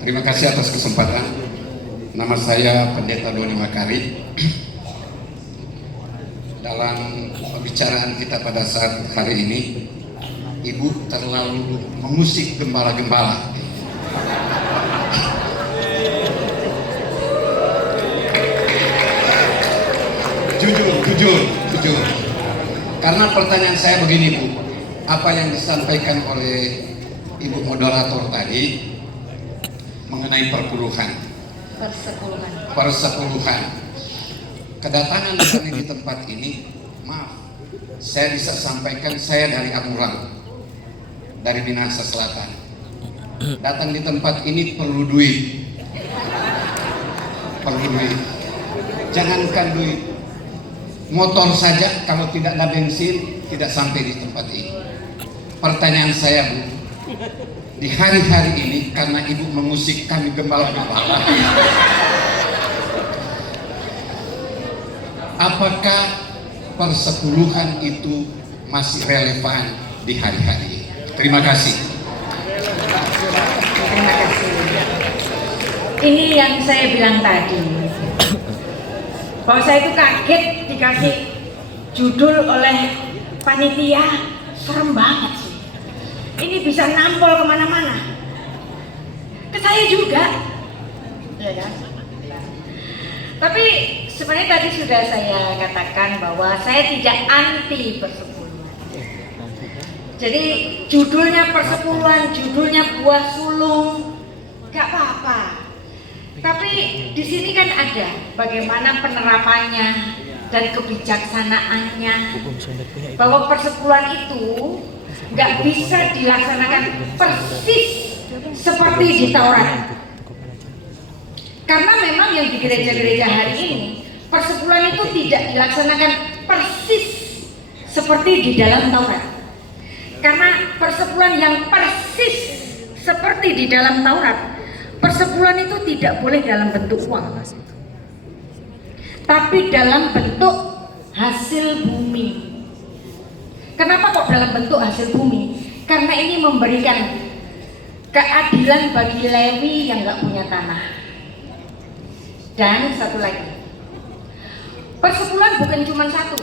Terima kasih atas kesempatan. Nama saya Pendeta Doni Makarim. Dalam pembicaraan kita pada saat hari ini, Ibu terlalu mengusik gembala-gembala. Jujur. Karena pertanyaan saya begini, Bu. Apa yang disampaikan oleh Ibu moderator tadi mengenai persepuluhan. Kedatangan kami di tempat ini, maaf, saya bisa sampaikan saya dari Amurang, dari Minahasa Selatan. Datang di tempat ini perlu duit. Jangankan duit, motor saja kalau tidak ada bensin tidak sampai di tempat ini. Pertanyaan saya, Bu, di hari-hari ini karena Ibu mengusik kami gembala-gembala, apakah persepuluhan itu masih relevan di hari-hari ini? Terima kasih. Terima kasih. Ini yang saya bilang tadi, bahwa saya itu kaget dikasih judul oleh panitia, serem banget sih. Ini bisa nampol kemana-mana. Ke saya juga, ya kan? Tapi sebenarnya tadi sudah saya katakan bahwa saya tidak anti persepuluhan. Jadi judulnya persepuluhan, judulnya buah sulung, gak apa-apa. Tapi di sini kan ada bagaimana penerapannya dan kebijaksanaannya, bahwa persepuluhan itu nggak bisa dilaksanakan persis seperti di Taurat. Karena memang yang di gereja-gereja hari ini, persepuluhan itu tidak dilaksanakan persis seperti di dalam Taurat. Karena persepuluhan yang persis seperti di dalam Taurat, persepuluhan itu tidak boleh dalam bentuk uang, tapi dalam bentuk hasil bumi. Kenapa kok dalam bentuk hasil bumi? Karena ini memberikan keadilan bagi Lewi yang nggak punya tanah. Dan satu lagi, persepuluhan bukan cuma satu.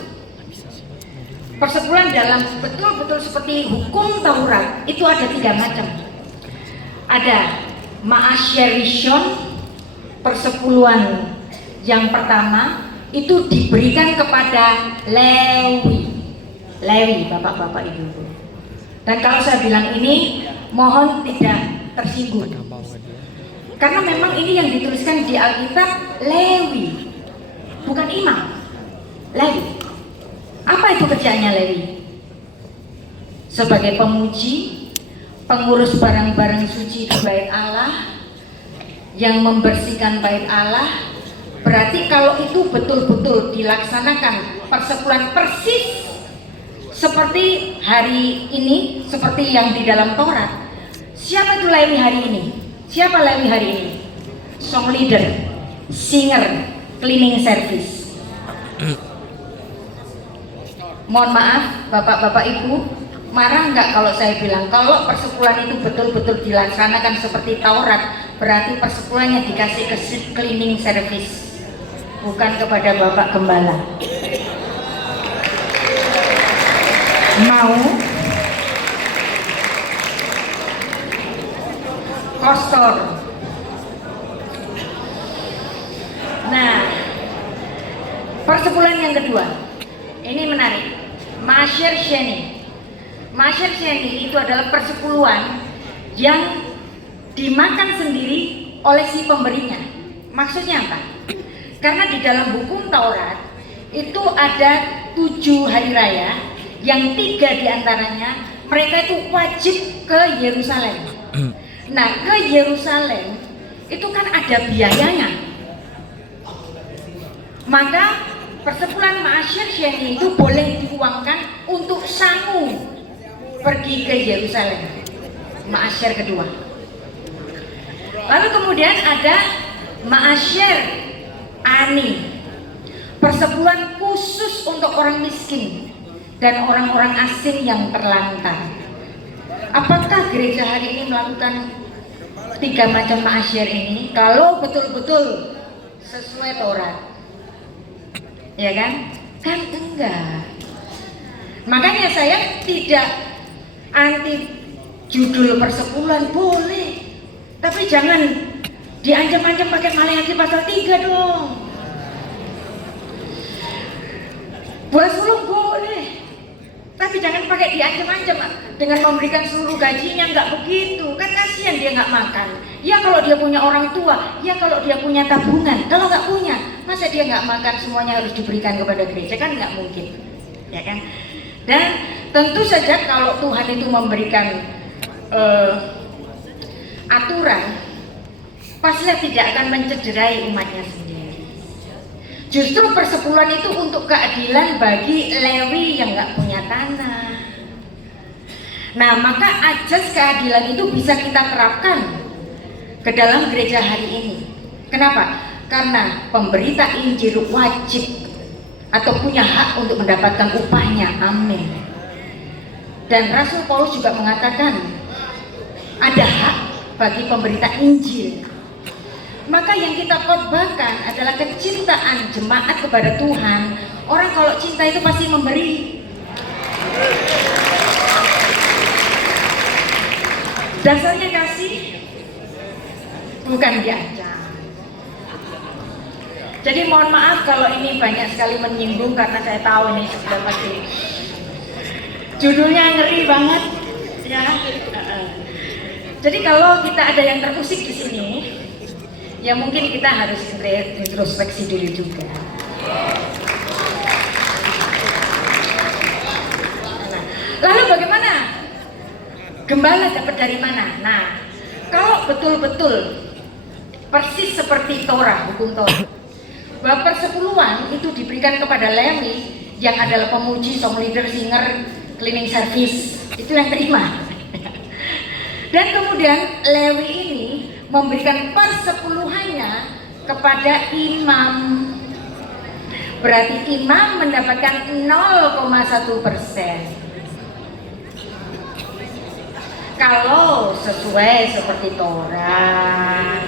Persepuluhan dalam betul-betul seperti hukum Taurat itu ada 3 macam. Ada Ma'asyer Rishon, persepuluhan yang pertama itu diberikan kepada Lewi, bapak-bapak ibu. Dan kalau saya bilang ini, mohon tidak tersinggung, karena memang ini yang dituliskan di Alkitab Lewi, bukan imam. Lewi. Apa itu kerjaannya Lewi? Sebagai pemuji, pengurus barang-barang suci di bait Allah, yang membersihkan bait Allah. Berarti kalau itu betul-betul dilaksanakan persepuluhan persis seperti hari ini, seperti yang di dalam Taurat. Siapa itu Lewi hari ini? Siapa Lewi hari ini? Song leader, singer, cleaning service. Mohon maaf bapak-bapak ibu, marah nggak kalau saya bilang kalau persepuluhan itu betul-betul dilaksanakan seperti Taurat, berarti persepuluhannya dikasih ke cleaning service, bukan kepada bapak gembala. Mau kostor. Nah, persepuluhan yang kedua ini menarik. Ma'asyer Sheni. Ma'asyer Sheni itu adalah persepuluhan yang dimakan sendiri oleh si pemberinya. Maksudnya apa? Karena di dalam hukum Taurat itu ada 7 hari raya, yang 3 diantaranya mereka itu wajib ke Yerusalem. Nah, ke Yerusalem itu kan ada biayanya. Maka persepuluhan Ma'asyer Sheni itu boleh diuangkan untuk sangu pergi ke Yerusalem. Ma'asyer kedua. Lalu kemudian ada Ma'asyer Ani, persepuluhan khusus untuk orang miskin dan orang-orang asing yang terlantar. Apakah gereja hari ini melakukan 3 macam ma'asyir ini kalau betul-betul sesuai Taurat, ya kan? Kan enggak. Makanya saya tidak anti judul persepuluhan, boleh, tapi jangan diancam-ancam pakai Maleakhi pasal 3 dong. Buat sulung boleh, tapi jangan pakai diancam-ancam dengan memberikan seluruh gajinya, nggak begitu. Kan kasihan dia nggak makan. Ya kalau dia punya orang tua, ya kalau dia punya tabungan. Kalau nggak punya, masa dia nggak makan semuanya harus diberikan kepada gereja? Kan nggak mungkin, ya kan? Dan tentu saja kalau Tuhan itu memberikan aturan, pastilah tidak akan mencederai umatnya sendiri. Justru persepuluhan itu untuk keadilan bagi Lewi yang nggak punya tanah. Nah, maka ajas keadilan itu bisa kita terapkan ke dalam gereja hari ini. Kenapa? Karena pemberita Injil wajib atau punya hak untuk mendapatkan upahnya. Amin. Dan Rasul Paulus juga mengatakan ada hak bagi pemberita Injil. Maka yang kita khotbahkan adalah kecintaan jemaat kepada Tuhan. Orang kalau cinta itu pasti memberi. Dasarnya kasih, bukan diancam. Jadi mohon maaf kalau ini banyak sekali menyinggung, karena saya tahu ini sudah pasti judulnya ngeri banget, ya. Jadi kalau kita ada yang terusik di sini, ya mungkin kita harus introspeksi dulu juga. Nah, lalu bagaimana? Gembala dapat dari mana? Nah, kalau betul-betul persis seperti Torah, hukum Torah, bahwa persepuluhan itu diberikan kepada Lewi yang adalah pemuji, song leader, singer, cleaning service, itu yang terima. Dan kemudian Lewi ini memberikan persepuluhannya kepada imam. Berarti imam mendapatkan 0,1%. Kalau sesuai seperti Torah,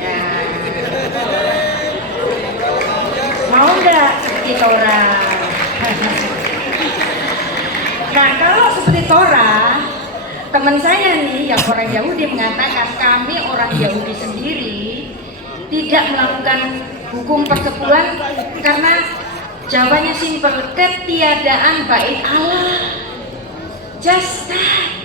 ya. Mau nggak seperti Torah? Nah, kalau seperti Torah, teman saya nih yang orang Yahudi mengatakan kami orang Yahudi sendiri tidak melakukan hukum persepuluhan karena jawabannya simpel, ketiadaan bait Allah. Just that.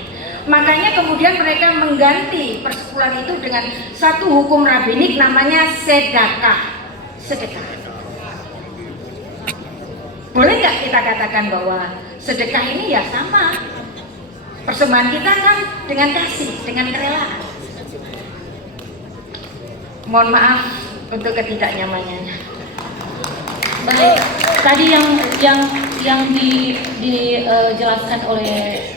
Makanya kemudian mereka mengganti persepuluhan itu dengan satu hukum rabbinik namanya sedekah. Sedekah. Boleh nggak kita katakan bahwa sedekah ini ya sama? Persembahan kita kan dengan kasih, dengan kerelaan. Mohon maaf untuk ketidaknyamanannya. Baik, tadi yang dijelaskan oleh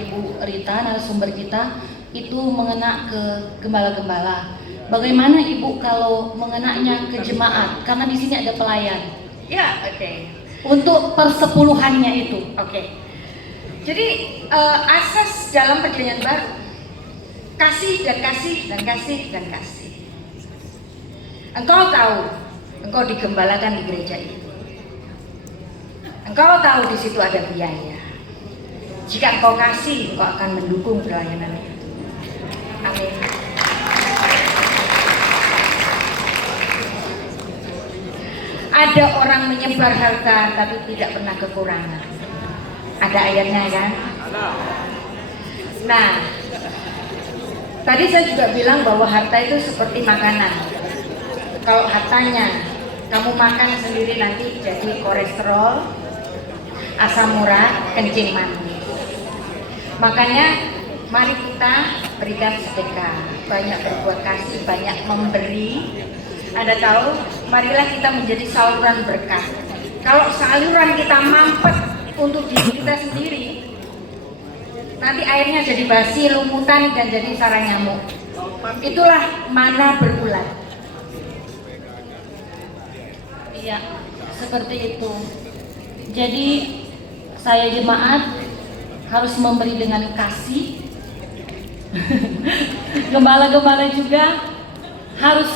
Ibu Rita, narasumber kita, itu mengena ke gembala-gembala. Bagaimana Ibu kalau mengenanya ke jemaat? Karena di sini ada pelayan. Ya, oke. Untuk persepuluhannya itu. Oke. Jadi asas dalam perjanjian baru kasih dan kasih dan kasih dan kasih. Engkau tahu, engkau digembalakan di gereja itu. Engkau tahu di situ ada biaya. Jika engkau kasih, engkau akan mendukung pelayanan itu. Amin. Ada orang menyebar harta tapi tidak pernah kekurangan. Ada ayatnya kan? Nah, tadi saya juga bilang bahwa harta itu seperti makanan. Kalau hartanya kamu makan sendiri nanti jadi kolesterol, asam urat, kencing manis. Makanya mari kita berikan sedekah, banyak berbuat kasih, banyak memberi. Anda tahu, marilah kita menjadi saluran berkah. Kalau saluran kita mampet untuk diri kita sendiri, nanti airnya jadi basi, lumutan, dan jadi sarang nyamuk. Itulah mana berulat. Iya, seperti itu. Jadi saya jemaat harus memberi dengan kasih. gembala-gembala juga harus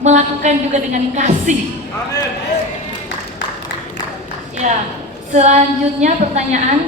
melakukan juga dengan kasih. Ya, selanjutnya pertanyaan.